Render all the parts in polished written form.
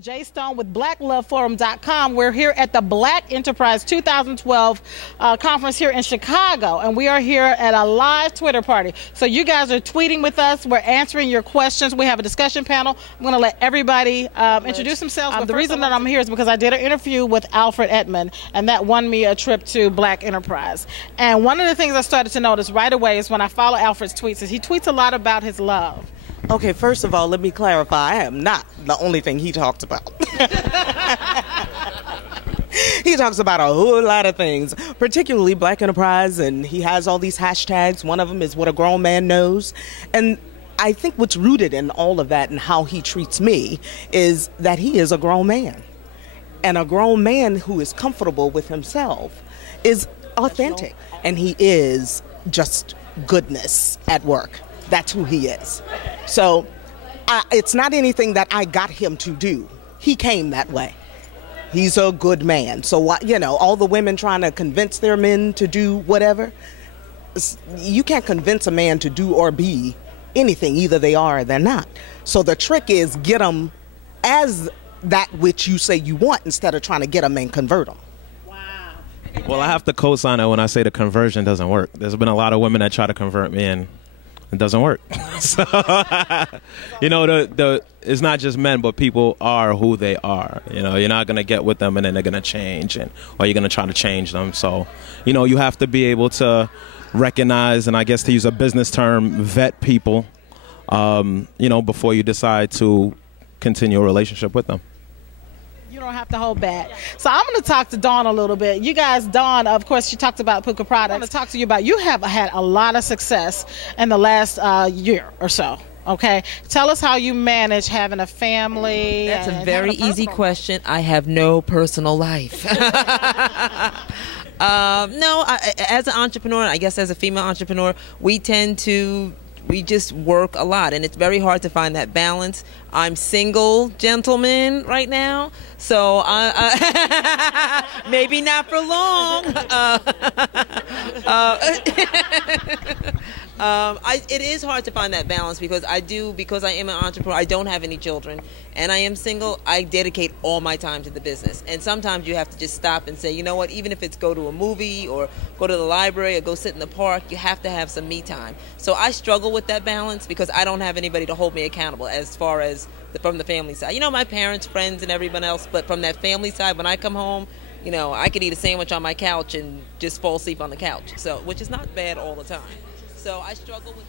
Jay Stone with BlackLoveForum.com. We're here at the Black Enterprise 2012 conference here in Chicago, and we are here at a live Twitter party. So you guys are tweeting with us. We're answering your questions. We have a discussion panel. I'm going to let everybody introduce themselves. The reason that I'm here is because I did an interview with Alfred Edmond, and that won me a trip to Black Enterprise. And one of the things I started to notice right away is when I follow Alfred's tweets is he tweets a lot about his love. Okay, first of all, let me clarify. I am not the only thing he talks about. He talks about a whole lot of things, particularly Black Enterprise, and he has all these hashtags. One of them is what a grown man knows. And I think what's rooted in all of that and how he treats me is that he is a grown man. And a grown man who is comfortable with himself is authentic. And he is just goodness at work. That's who he is. So it's not anything that I got him to do. He came that way. He's a good man. So, you know, all the women trying to convince their men to do whatever, you can't convince a man to do or be anything. Either they are or they're not. So the trick is get them as that which you say you want instead of trying to get them and convert them. Wow. Well, I have to co-sign it when I say the conversion doesn't work. There's been a lot of women that try to convert me and it doesn't work. So, you know, it's not just men, but people are who they are. You know, you're not going to get with them and then they're going to change, or you're going to try to change them. So, you know, you have to be able to recognize, and I guess to use a business term, vet people, you know, before you decide to continue a relationship with them. You don't have to hold back. So I'm going to talk to Dawn a little bit. You guys, Dawn, of course, she talked about Puka products. I want to talk to you about, you have had a lot of success in the last year or so. Okay, tell us how you manage having a family. That's a very easy question. I have no personal life. No, as an entrepreneur, I guess as a female entrepreneur, we just work a lot, and it's very hard to find that balance. I'm single, gentlemen, right now, so maybe not for long. It is hard to find that balance because I am an entrepreneur, I don't have any children, and I am single. I dedicate all my time to the business, and sometimes you have to just stop and say, you know what, even if it's go to a movie or go to the library or go sit in the park, you have to have some me time. So I struggle with that balance because I don't have anybody to hold me accountable as far as from the family side. You know, my parents, friends, and everyone else, but from that family side, when I come home, you know, I could eat a sandwich on my couch and just fall asleep on the couch, so which is not bad all the time. So I struggle with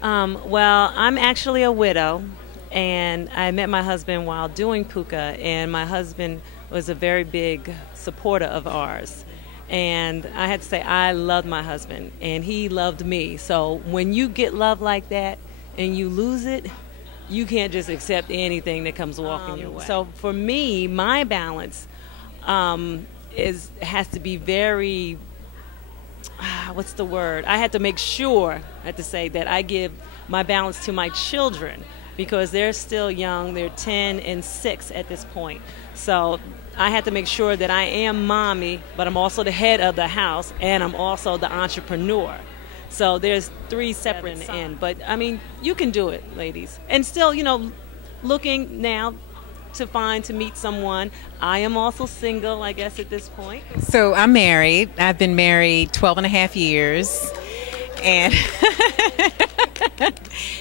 well, I'm actually a widow, and I met my husband while doing Puka, and my husband was a very big supporter of ours. And I had to say, I loved my husband, and he loved me. So when you get love like that and you lose it, you can't just accept anything that comes walking your way. So for me, my balance has to be very, what's the word? I had to make sure, I had to say that I give my balance to my children because they're still young. They're 10 and 6 at this point. So I had to make sure that I am mommy, but I'm also the head of the house, and I'm also the entrepreneur. So there's 3 separate in the end. But, I mean, you can do it, ladies. And still, you know, looking now to meet someone. I am also single, I guess, at this point. So I'm married. I've been married 12 and a half years. And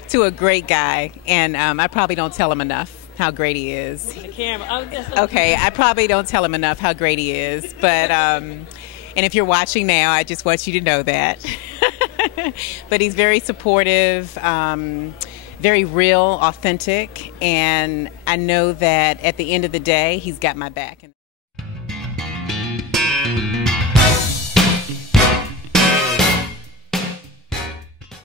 to a great guy. And I probably don't tell him enough how great he is. The camera. Oh, yes. Okay, I probably don't tell him enough how great he is. But, and if you're watching now, I just want you to know that. But he's very supportive, very real, authentic, and I know that at the end of the day, he's got my back.